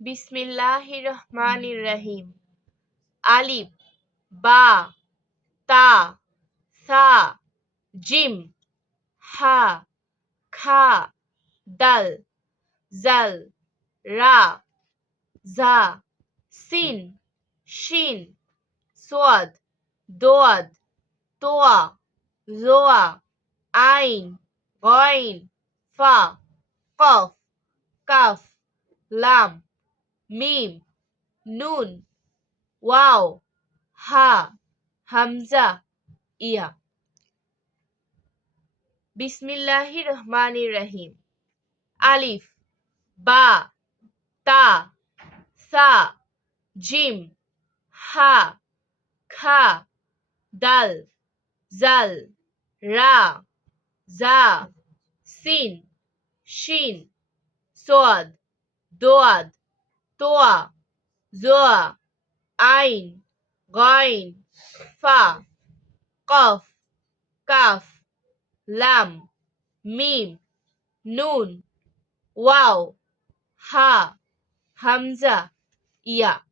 বিসমিল্লাহির রহমানির রহিম। আলিফ, বা, তা, সা, জিম, হা, খা, দাল, জাল, রা, জা, সিন, শিন, সোয়াদ, দোয়াদ, তোয়া, জোয়া, আইন, গইন, ফা, কফ, কাফ, লাম, মিম, নুন, ওয়াও, হা, হামজা, ইয়া। বিসমিল্লাহির রহমানির রহিম। আলিফ, বা, তা, সা, জিম, হা, খা, দাল, জাল, রা, জা, সিন, শিন, সোয়াদ, দোয়াদ, তোয়া, জোয়া, আইন, গইন, ফা, কফ, কাফ, লাম, মিম, নুন, ওয়াও, হা, হামজা, ইয়া।